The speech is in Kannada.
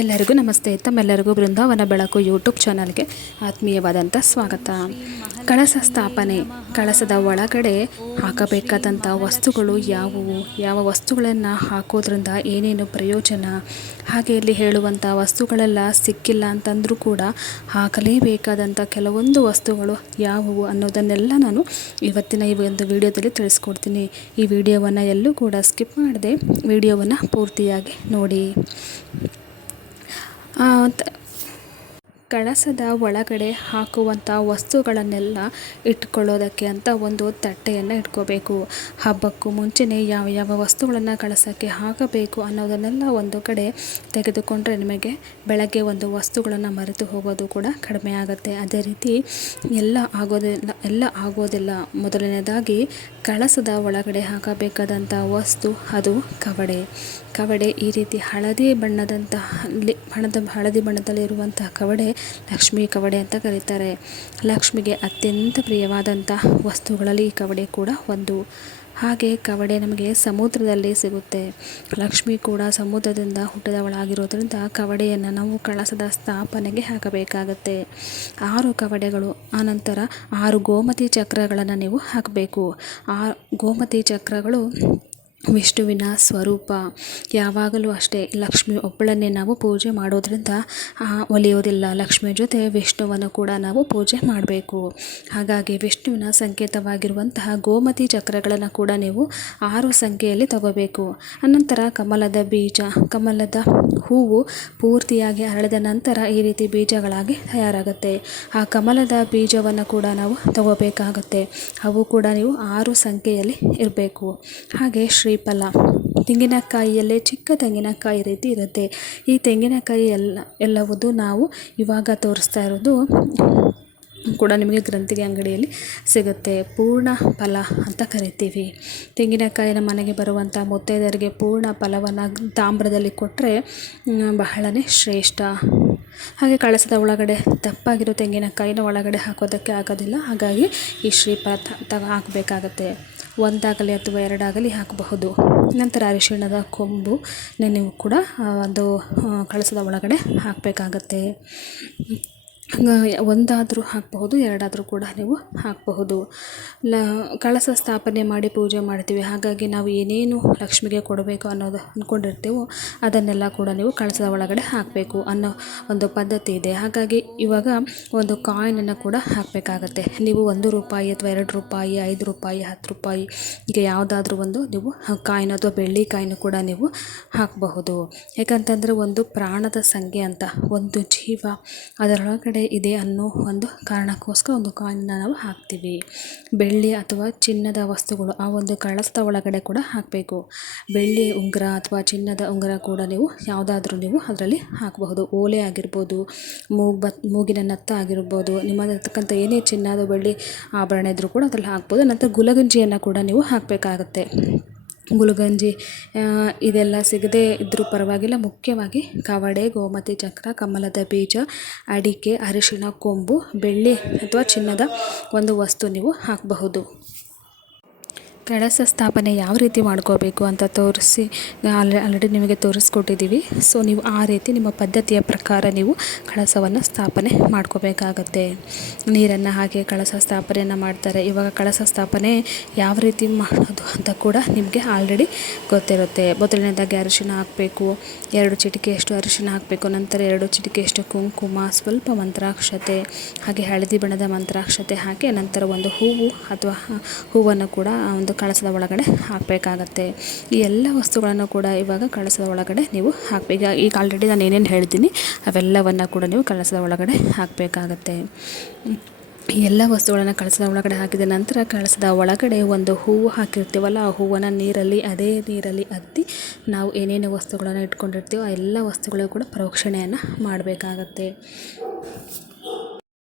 ಎಲ್ಲರಿಗೂ ನಮಸ್ತೆ. ತಮ್ಮೆಲ್ಲರಿಗೂ ಬೃಂದಾವನ ಬೆಳಕು ಯೂಟ್ಯೂಬ್ ಚಾನಲ್ಗೆ ಆತ್ಮೀಯವಾದಂಥ ಸ್ವಾಗತ. ಕಳಸ ಸ್ಥಾಪನೆ, ಕಳಸದ ಒಳಗಡೆ ಹಾಕಬೇಕಾದಂಥ ವಸ್ತುಗಳು ಯಾವುವು, ಯಾವ ವಸ್ತುಗಳನ್ನು ಹಾಕೋದ್ರಿಂದ ಏನೇನು ಪ್ರಯೋಜನ, ಹಾಗೆ ಇಲ್ಲಿ ಹೇಳುವಂಥ ವಸ್ತುಗಳೆಲ್ಲ ಸಿಕ್ಕಿಲ್ಲ ಅಂತಂದರೂ ಕೂಡ ಹಾಕಲೇಬೇಕಾದಂಥ ಕೆಲವೊಂದು ವಸ್ತುಗಳು ಯಾವುವು ಅನ್ನೋದನ್ನೆಲ್ಲ ನಾನು ಇವತ್ತಿನ ಈ ಒಂದು ವಿಡಿಯೋದಲ್ಲಿ ತಿಳಿಸ್ಕೊಡ್ತೀನಿ. ಈ ವಿಡಿಯೋವನ್ನು ಎಲ್ಲೂ ಕೂಡ ಸ್ಕಿಪ್ ಮಾಡದೆ ವಿಡಿಯೋವನ್ನು ಪೂರ್ತಿಯಾಗಿ ನೋಡಿ. ಕಳಸದ ಒಳಗಡೆ ಹಾಕುವಂಥ ವಸ್ತುಗಳನ್ನೆಲ್ಲ ಇಟ್ಕೊಳ್ಳೋದಕ್ಕೆ ಅಂತ ಒಂದು ತಟ್ಟೆಯನ್ನು ಇಟ್ಕೋಬೇಕು. ಹಬ್ಬಕ್ಕೂ ಮುಂಚೆನೇ ಯಾವ ಯಾವ ವಸ್ತುಗಳನ್ನು ಕಳಸಕ್ಕೆ ಹಾಕಬೇಕು ಅನ್ನೋದನ್ನೆಲ್ಲ ಒಂದು ಕಡೆ ತೆಗೆದುಕೊಂಡ್ರೆ ನಿಮಗೆ ಬೆಳಗ್ಗೆ ಒಂದು ವಸ್ತುಗಳನ್ನು ಮರೆತು ಹೋಗೋದು ಕೂಡ ಕಡಿಮೆ ಆಗುತ್ತೆ. ಅದೇ ರೀತಿ ಎಲ್ಲ ಆಗೋದಿಲ್ಲ. ಮೊದಲನೇದಾಗಿ ಕಳಸದ ಒಳಗಡೆ ಹಾಕಬೇಕಾದಂಥ ವಸ್ತು ಅದು ಕವಡೆ. ಈ ರೀತಿ ಹಳದಿ ಬಣ್ಣದಲ್ಲಿರುವಂತಹ ಕವಡೆ ಲಕ್ಷ್ಮೀ ಕವಡೆ ಅಂತ ಕರೀತಾರೆ. ಲಕ್ಷ್ಮಿಗೆ ಅತ್ಯಂತ ಪ್ರಿಯವಾದಂಥ ವಸ್ತುಗಳಲ್ಲಿ ಈ ಕವಡೆ ಕೂಡ ಒಂದು. ಹಾಗೆ ಕವಡೆ ನಮಗೆ ಸಮುದ್ರದಲ್ಲಿ ಸಿಗುತ್ತೆ. ಲಕ್ಷ್ಮಿ ಕೂಡ ಸಮುದ್ರದಿಂದ ಹುಟ್ಟಿದವಳಾಗಿರೋದ್ರಿಂದ ಕವಡೆಯನ್ನು ನಾವು ಕಳಸದ ಸ್ಥಾಪನೆಗೆ ಹಾಕಬೇಕಾಗತ್ತೆ. 6 ಕವಡೆಗಳು, ಆನಂತರ 6 ಗೋಮತಿ ಚಕ್ರಗಳನ್ನು ನೀವು ಹಾಕಬೇಕು. ಆ ಗೋಮತಿ ಚಕ್ರಗಳು ವಿಷ್ಣುವಿನ ಸ್ವರೂಪ. ಯಾವಾಗಲೂ ಅಷ್ಟೇ ಲಕ್ಷ್ಮಿ ಒಬ್ಬಳನ್ನೇ ನಾವು ಪೂಜೆ ಮಾಡೋದ್ರಿಂದ ಒಲಿಯೋದಿಲ್ಲ. ಲಕ್ಷ್ಮಿಯ ಜೊತೆ ವಿಷ್ಣುವನ್ನು ಕೂಡ ನಾವು ಪೂಜೆ ಮಾಡಬೇಕು. ಹಾಗಾಗಿ ವಿಷ್ಣುವಿನ ಸಂಕೇತವಾಗಿರುವಂತಹ ಗೋಮತಿ ಚಕ್ರಗಳನ್ನು ಕೂಡ ನೀವು 6 ಸಂಖ್ಯೆಯಲ್ಲಿ ತಗೋಬೇಕು. ಅನಂತರ ಕಮಲದ ಹೂವು ಪೂರ್ತಿಯಾಗಿ ಅರಳಿದ ನಂತರ ಈ ರೀತಿ ಬೀಜಗಳಾಗಿ ತಯಾರಾಗುತ್ತೆ. ಆ ಕಮಲದ ಬೀಜವನ್ನು ಕೂಡ ನಾವು ತಗೋಬೇಕಾಗತ್ತೆ. ಅವು ಕೂಡ ನೀವು 6 ಸಂಖ್ಯೆಯಲ್ಲಿ ಇರಬೇಕು. ಹಾಗೆ ಶ್ರೀಫಲ, ತೆಂಗಿನಕಾಯಿಯಲ್ಲೇ ಚಿಕ್ಕ ತೆಂಗಿನಕಾಯಿ ರೀತಿ ಇರುತ್ತೆ. ಈ ತೆಂಗಿನಕಾಯಿ ಎಲ್ಲವುದು ನಾವು ಇವಾಗ ತೋರಿಸ್ತಾ ಇರೋದು ಕೂಡ ನಿಮಗೆ ಗ್ರಂಥಿಗೆ ಅಂಗಡಿಯಲ್ಲಿ ಸಿಗುತ್ತೆ. ಪೂರ್ಣ ಫಲ ಅಂತ ಕರಿತೀವಿ. ತೆಂಗಿನಕಾಯಿನ ಮನೆಗೆ ಬರುವಂಥ ಮುತ್ತೈದೆಯರಿಗೆ ಪೂರ್ಣ ಫಲವನ್ನು ತಾಮ್ರದಲ್ಲಿ ಕೊಟ್ಟರೆ ಬಹಳನೇ ಶ್ರೇಷ್ಠ. ಹಾಗೆ ಕಳಸದ ಒಳಗಡೆ ದಪ್ಪಾಗಿರೋ ತೆಂಗಿನಕಾಯಿನ ಒಳಗಡೆ ಹಾಕೋದಕ್ಕೆ ಆಗೋದಿಲ್ಲ. ಹಾಗಾಗಿ ಈ ಶ್ರೀಫಲ ಹಾಕಬೇಕಾಗತ್ತೆ. 1 ಆಗಲಿ ಅಥವಾ 2 ಆಗಲಿ ಹಾಕಬಹುದು. ನಂತರ ಅರಿಶಿಣದ ಕೊಂಬು ನೀವು ಕೂಡ ಒಂದು ಕಳಸದ ಒಳಗಡೆ ಹಾಕಬೇಕಾಗತ್ತೆ. 1 ಆದರೂ ಹಾಕಬಹುದು, 2 ಆದರೂ ಕೂಡ ನೀವು ಹಾಕಬಹುದು. ಕಳಸ ಸ್ಥಾಪನೆ ಮಾಡಿ ಪೂಜೆ ಮಾಡ್ತೀವಿ. ಹಾಗಾಗಿ ನಾವು ಏನೇನು ಲಕ್ಷ್ಮಿಗೆ ಕೊಡಬೇಕು ಅನ್ನೋದು ಅಂದ್ಕೊಂಡಿರ್ತೀವೋ ಅದನ್ನೆಲ್ಲ ಕೂಡ ನೀವು ಕಳಸದ ಒಳಗಡೆ ಹಾಕಬೇಕು ಅನ್ನೋ ಒಂದು ಪದ್ಧತಿ ಇದೆ. ಹಾಗಾಗಿ ಇವಾಗ ಒಂದು ಕಾಯಿನನ್ನು ಕೂಡ ಹಾಕಬೇಕಾಗತ್ತೆ. ನೀವು 1 ರೂಪಾಯಿ ಅಥವಾ 2 ರೂಪಾಯಿ, 5 ರೂಪಾಯಿ, 10 ರೂಪಾಯಿ ಈಗ ಯಾವುದಾದ್ರೂ ಒಂದು ನೀವು ಕಾಯಿನ್ ಅಥವಾ ಬೆಳ್ಳಿ ಕಾಯಿನು ಕೂಡ ನೀವು ಹಾಕಬಹುದು. ಯಾಕಂತಂದರೆ ಒಂದು ಪ್ರಾಣದ ಸಂಖ್ಯೆ ಅಂತ, ಒಂದು ಜೀವ ಅದರೊಳಗಡೆ ಇದೆ ಅನ್ನೋ ಒಂದು ಕಾರಣಕ್ಕೋಸ್ಕರ ಒಂದು ಕಾಯಿನನ್ನು ನಾವು ಹಾಕ್ತೀವಿ. ಬೆಳ್ಳಿ ಅಥವಾ ಚಿನ್ನದ ವಸ್ತುಗಳು ಆ ಒಂದು ಕಳಸದ ಒಳಗಡೆ ಕೂಡ ಹಾಕಬೇಕು. ಬೆಳ್ಳಿ ಉಂಗುರ ಅಥವಾ ಚಿನ್ನದ ಉಂಗುರ ಕೂಡ ನೀವು ಯಾವುದಾದ್ರೂ ನೀವು ಅದರಲ್ಲಿ ಹಾಕಬಹುದು. ಓಲೆ ಆಗಿರ್ಬೋದು, ಮೂಗಿನ ನತ್ತ ಆಗಿರ್ಬೋದು, ನಿಮ್ಮದಿರ್ತಕ್ಕಂಥ ಏನೇ ಚಿನ್ನದ ಬೆಳ್ಳಿ ಆಭರಣ ಇದ್ದರೂ ಕೂಡ ಅದರಲ್ಲಿ ಹಾಕ್ಬೋದು. ನಂತರ ಗುಲಗಂಜಿಯನ್ನು ಕೂಡ ನೀವು ಹಾಕಬೇಕಾಗತ್ತೆ. ಗುಲಗಂಜಿ ಇದೆಲ್ಲ ಸಿಗದೇ ಇದ್ದರೂ ಪರವಾಗಿಲ್ಲ. ಮುಖ್ಯವಾಗಿ ಕವಡೆ, ಗೋಮತಿ ಚಕ್ರ, ಕಮಲದ ಬೀಜ, ಅಡಿಕೆ, ಅರಿಶಿಣ ಕೊಂಬು, ಬೆಳ್ಳಿ ಅಥವಾ ಚಿನ್ನದ ಒಂದು ವಸ್ತು ನೀವು ಹಾಕಬಹುದು. ಕಳಸ ಸ್ಥಾಪನೆ ಯಾವ ರೀತಿ ಮಾಡ್ಕೋಬೇಕು ಅಂತ ತೋರಿಸಿ ಆಲ್ರೆಡಿ ನಿಮಗೆ ತೋರಿಸ್ಕೊಟ್ಟಿದ್ದೀವಿ. ಸೊ ನೀವು ಆ ರೀತಿ ನಿಮ್ಮ ಪದ್ಧತಿಯ ಪ್ರಕಾರ ನೀವು ಕಳಸವನ್ನು ಸ್ಥಾಪನೆ ಮಾಡ್ಕೋಬೇಕಾಗತ್ತೆ. ನೀರನ್ನು ಹಾಕಿ ಕಳಸ ಸ್ಥಾಪನೆಯನ್ನು ಮಾಡ್ತಾರೆ. ಇವಾಗ ಕಳಸ ಸ್ಥಾಪನೆ ಯಾವ ರೀತಿ ಮಾಡೋದು ಅಂತ ಕೂಡ ನಿಮಗೆ ಆಲ್ರೆಡಿ ಗೊತ್ತಿರುತ್ತೆ. ಮೊದಲನೇದಾಗಿ ಅರಿಶಿಣ ಹಾಕಬೇಕು. 2 ಚಿಟಿಕೆಯಷ್ಟು ಅರಿಶಿಣ ಹಾಕಬೇಕು. ನಂತರ 2 ಚಿಟಿಕೆಯಷ್ಟು ಕುಂಕುಮ, ಸ್ವಲ್ಪ ಮಂತ್ರಾಕ್ಷತೆ, ಹಾಗೆ ಹಳದಿ ಬಣ್ಣದ ಮಂತ್ರಾಕ್ಷತೆ ಹಾಕಿ ನಂತರ ಒಂದು ಹೂವು ಅಥವಾ ಹೂವನ್ನು ಕೂಡ ಒಂದು ಕಳಸದ ಒಳಗಡೆ ಹಾಕಬೇಕಾಗತ್ತೆ. ಈ ಎಲ್ಲ ವಸ್ತುಗಳನ್ನು ಕೂಡ ಇವಾಗ ಕಳಸದ ಒಳಗಡೆ ನೀವು ಹಾಕಬೇಕು. ಈಗ ಆಲ್ರೆಡಿ ನಾನು ಏನೇನು ಹೇಳ್ತೀನಿ ಅವೆಲ್ಲವನ್ನು ಕೂಡ ನೀವು ಕಳಸದ ಒಳಗಡೆ ಹಾಕಬೇಕಾಗತ್ತೆ. ಎಲ್ಲ ವಸ್ತುಗಳನ್ನು ಕಳಸದ ಒಳಗಡೆ ಹಾಕಿದ ನಂತರ ಕಳಸದ ಒಳಗಡೆ ಒಂದು ಹೂವು ಹಾಕಿರ್ತೀವಲ್ಲ, ಆ ಹೂವನ್ನು ಅದೇ ನೀರಲ್ಲಿ ಅದ್ದಿ ನಾವು ಏನೇನು ವಸ್ತುಗಳನ್ನು ಇಟ್ಕೊಂಡಿರ್ತೀವೋ ಆ ಎಲ್ಲ ವಸ್ತುಗಳಿಗೂ ಕೂಡ ಪ್ರೋಕ್ಷಣೆಯನ್ನು ಮಾಡಬೇಕಾಗತ್ತೆ.